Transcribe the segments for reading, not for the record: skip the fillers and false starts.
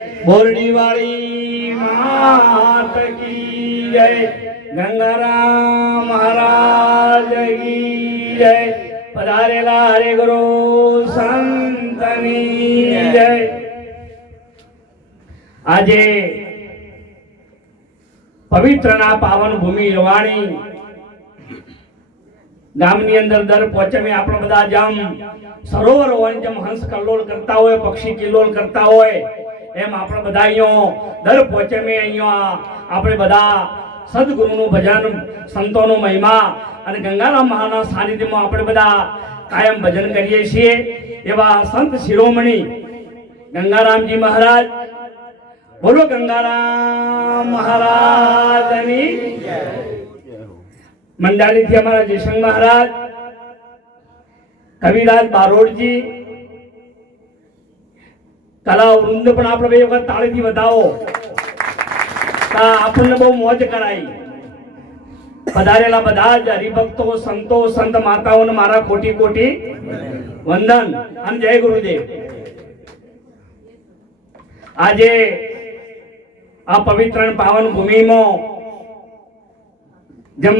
बोरडी वाली मात की जय, गंगाराम महाराज की जय, पधारेला हरे गुरु संतनी जय। આજે પવિત્રના પાવન ભૂમિ રવાણી ગામની અંદર દર પોચમે આપણે બધા જેમ સરોવર હોય, જેમ હંસ કલ્લોળ કરતા હોય, પક્ષી કિલ્લોળ કરતા હોય, એમ આપણે બધા અહીંયા દર પોચમે અહીંયા આપણે બધા સદગુરુનું ભજન, સંતોનો મહિમા અને ગંગારામ મહારાજના સાનિધ્યમાં આપણે બધા કાયમ ભજન કરીએ છીએ। એવા સંત શિરોમણી ગંગારામજી મહારાજ, બોલો ગંગારામ મહારાજની મંડાલીથી અમારા જયસંગ મહારાજ, કવિરાજ બારોડજી, કલા વૃંદ પણ આપણે બે વખત તાળીથી વધાવો, આપણને બહુ મોજ કરાઈ। પધારેલા બધા જ હરિભક્તો, સંતો, સંત માતાઓને મારા કોટી કોટી વંદન અને જય ગુરુદેવ। આજે આ પવિત્ર પાવન ભૂમિમાં જેમ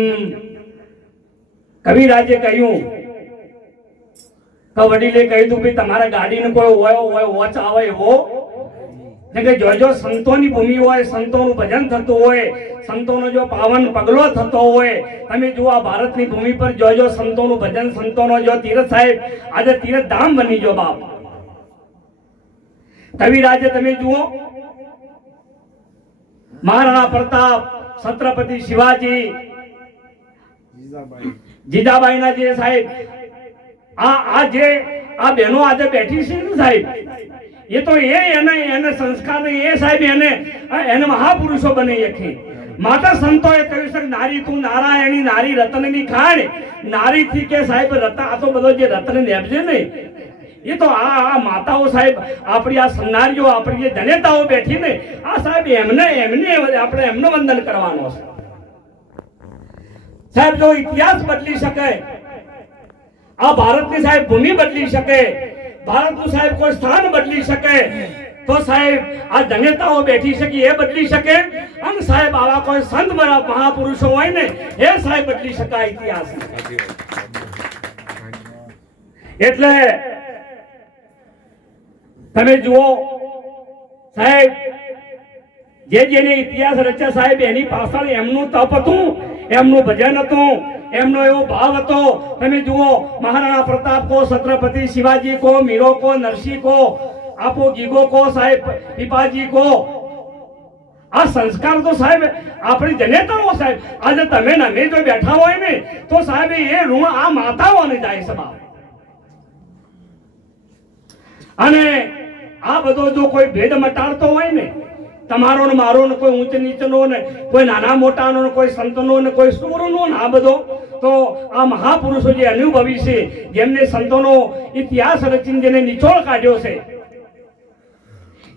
કવિરાજે કહ્યું કે વડીલે કહ્યું કે તમારા ગાડીને કોઈ હોય વોચ આવે એવો, કે જો સંતોની ભૂમિ હોય, સંતોનું ભજન થતું હોય, સંતોનો જો પાવન પગલો થતો હોય, તમે જુઓ આ ભારતની ભૂમિ પર જો સંતોનું ભજન, સંતોનો જો તીર્થ સાહેબ આજે તીર્થ ધામ બની જો બાપ। કવિરાજે તમે જુઓ મહારાણા પ્રતાપ, છત્રપતિ શિવાજી, જીજાબાઈના જે સાહેબ આ જે આ બહેનો આજે બેઠી છે ને સાહેબ, એ તો એને સંસ્કાર એ સાહેબ એને મહાપુરુષો બની શકી। માતા સંતોએ કહ્યું છે નારી તું નારાયણી, નારી રતનની ખાણ, નારી થી કે સાહેબ રતન, આ તો બધો જે રતન નેપજે ને એ તો આ માતાઓ સાહેબ, આપણી આ સન્નારીઓ, આપણી જે જનેતાઓ બેઠી ને આ સાહેબ એમને આપણે એમનો વંદન કરવાનો છે સાહેબ। જો ઇતિહાસ બદલી શકે, આ ભારતની સાહેબ ભૂમિ બદલી શકે, ભારતનું સાહેબ કોઈ સ્થાન બદલી શકે, તો સાહેબ આ જનેતાઓ બેઠી શકી એ બદલી શકે, અને સાહેબ આવા કોઈ સંત મહાપુરુષો હોય ને એ સાહેબ બદલી શકાય ઇતિહાસ। એટલે તમે જુઓ સાહેબ, જેને ઇતિહાસ રચ્યા સાહેબ એની પાછળ એમનું તપ હતું, એમનું ભજન હતું, એમનો એવો ભાવ હતો। તમે જુઓ મહારાણા પ્રતાપ કો, છત્રપતિ શિવાજી કો, મીરો કો, નરસિંહ કો, આપો ગીગો કો સાહેબ, પીપાજી કો, આ સંસ્કાર તો સાહેબ આપણી જનેતાઓ સાહેબ આજે તમે ને અમે જો બેઠા હોય ને તો સાહેબ એ ઋણ આ માતાઓને જાય છે બાપ। અને આ બધો જો કોઈ ભેદ મટાડતો હોય ને, તમારો ને મારો ને કોઈ ઊંચ નીચનો ને કોઈ નાના મોટાનો ને કોઈ સંતનો ને કોઈ સુરનો ને આ બધો, તો આ મહાપુરુષો જે અનુભવી છે, જેમને સંતોનો ઇતિહાસ રચીને જેને નિચોડ કાઢ્યો છે,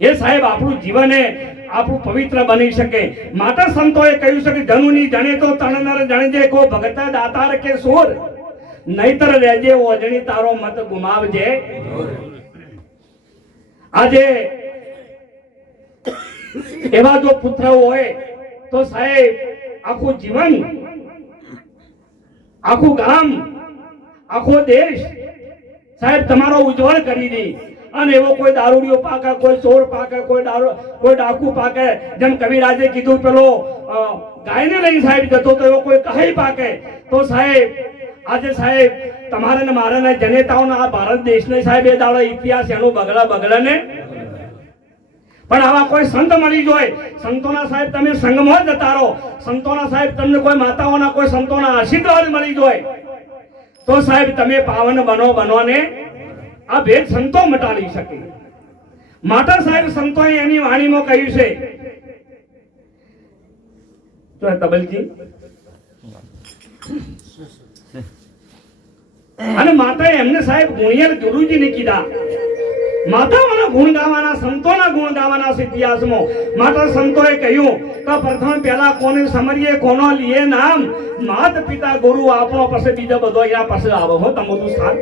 એ સાહેબ આપણું જીવન આપણું પવિત્ર બની શકે। માતા સંતોએ કહ્યું છે કે જનુની જણે તો તણનર જણજે કો, ભગતા દાતાર કે સોર, નહીતર રહેજે ઓજણી તારો મત ગુમાવજે। આજે એવા જો પુત્ર હોય તો સાહેબ આખું જીવન, આખું ગામ, આખો દેશ સાહેબ તમારો ઉજ્જવળ કરી દે। અને એવો કોઈ દારૂડિયો પાકે, કોઈ ચોર પાકે, કોઈ ડાકુ પાકે, જેમ કવિરાજે કીધું પેલો ગાયને લઈ સાહેબ જતો તો એવો કોઈ કહી પાકે, તો સાહેબ આજે સાહેબ તમારે ને મારે ને જનેતાઓના આ ભારત દેશને સાહેબ એ દાડો ઇતિહાસ એનો બગડા ને પણ આવા કોઈ સંત મળી જોય, સંતોના સાહેબ તમે સંગમાં જતા રહો, સંતોના સાહેબ તમને કોઈ માતાઓના કોઈ સંતોના આશીર્વાદ મળી જોય, તો સાહેબ તમે પાવન બનોને આ ભેદ સંતો મટાડી શકે। માતા સાહેબ સંતોએ એની વાણીમાં કહ્યું છે, તો તબલજી અને માતાએ એમને સાહેબ ગુણિયર ગુરુજીને કીધા, માતાઓના ગુણ ગાવાના, સંતોના ગુણ ગાવાના ઇતિહાસમાં માતા સંતોએ કહ્યું કે પ્રથમ પહેલા કોને સમરીએ, કોનો લીએ નામ, માત પિતા ગુરુ આપણો પછી બીજો બધો અહીંયા પછી આવો હો તમોનું સ્થાન।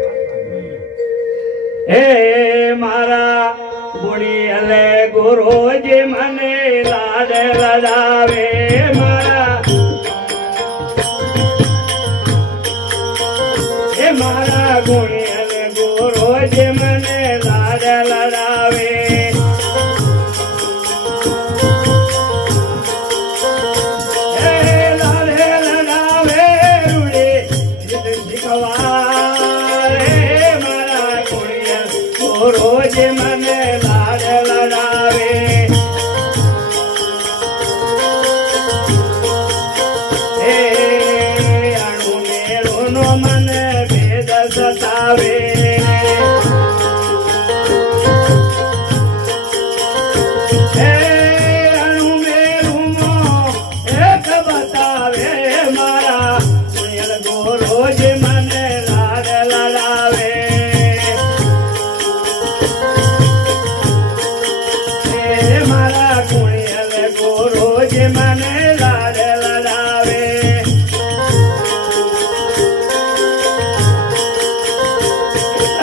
હે મારા ગુણિયલે ગુરુજી મને લાડ લડાવે મારા મારા ગુણિયલે ગુરુજી મને લાડ લડાવે રોજ મને લાડ લડાવે હે અણુ મેળોનો મને ભેદ સતાવે હે અણુ મેળુનો એક બતાવે મારા રોજ મને લાડ લડાવે મને લાડ લડાવે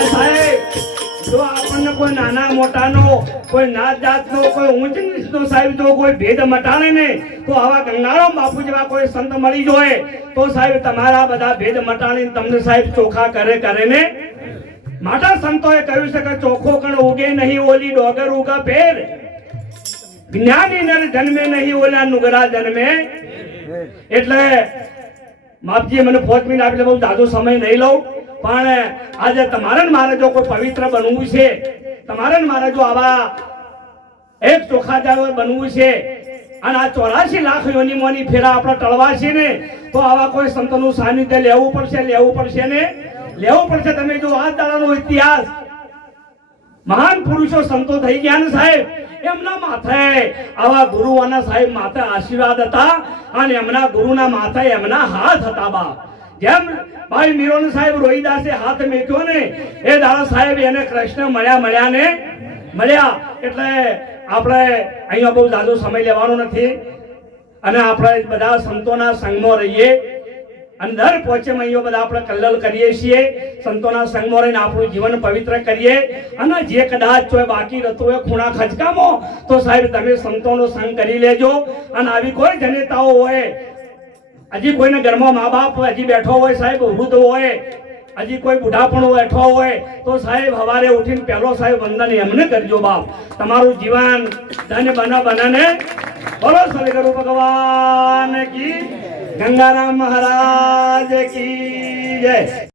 સાહેબ જો આપણને કોઈ નાના મોટાનો કોઈ નાત જાતનો કોઈ ઊંચ નીચનો સાહેબ જો કોઈ ભેદ મટાડે ને તો આવા ગંગારામ બાપુ જેવા કોઈ સંત મળી જોઈએ તો સાહેબ તમારા બધા ભેદ મટાડીને તમને સાહેબ ચોખા કરે ને માટા સંતોએ કહ્યું છે કે ચોખ્ખો કણ ઉગે નહીં ઓલી ડોગર ઉગા પેર જ્ઞાની નર જન્મે નહીં ઓલા નુગરા જન્મે એટલે માપજી મને 5 મિનિટ આપી બહુ જાજો સમય નહીં લઉં પણ આજે તમારે ને મારે જો કોઈ પવિત્ર બનવું છે તમારે ને મારે જો આવા એક ચોખા જાવર બનવું છે અને આ 84 લાખ યોનીમોની ફેરા આપણે ટળવા છે ને તો આવા કોઈ સંતનું સાનિધ્ય લેવું પડશે ને લેવું પડશે તમે જો આ દાડાનો ઇતિહાસ મહાન પુરુષો સંતો થઈ ગયા ને સાહેબ એમના માથે આવા ગુરુઓના સાહેબ માથે આશીર્વાદ હતા અને એમના ગુરુના માથે એમના હાથ હતા બા જેમ ભાઈ મીરોન સાહેબ રોહિદાસે હાથ મેક્યો ને એ દાડા સાહેબ એને કૃષ્ણ મળ્યા એટલે આપણે અહીંયા બહુ જાજો સમય લેવાનો નથી અને આપણે બધા સંતોના સંગમાં રહીએ અંદર પહોંચે અહીંયા બધા આપણે કલ્લલ કરીએ છીએ સંતોના સંગમાં રહીને આપણું જીવન પવિત્ર કરીએ અને જે કદાચ જો બાકી રહેતું હોય ખૂણા ખચકામાં તો સાહેબ તમે સંતોનો સંગ કરી લેજો અને આવી કોઈ જનેતાઓ હોય હજી કોઈને ઘરમાં મા બાપ હજી બેઠો હોય સાહેબ વૃદ્ધ હોય હજી કોઈ બુઢાપણો બેઠો હોય તો સાહેબ સવારે ઉઠીને પહેલો સાહેબ વંદન એમને કરજો બાપ તમારું જીવન ધન્ય બને બોલો સદગુરુ ભગવાન કી ગંગારામ મહારાજ કી જય।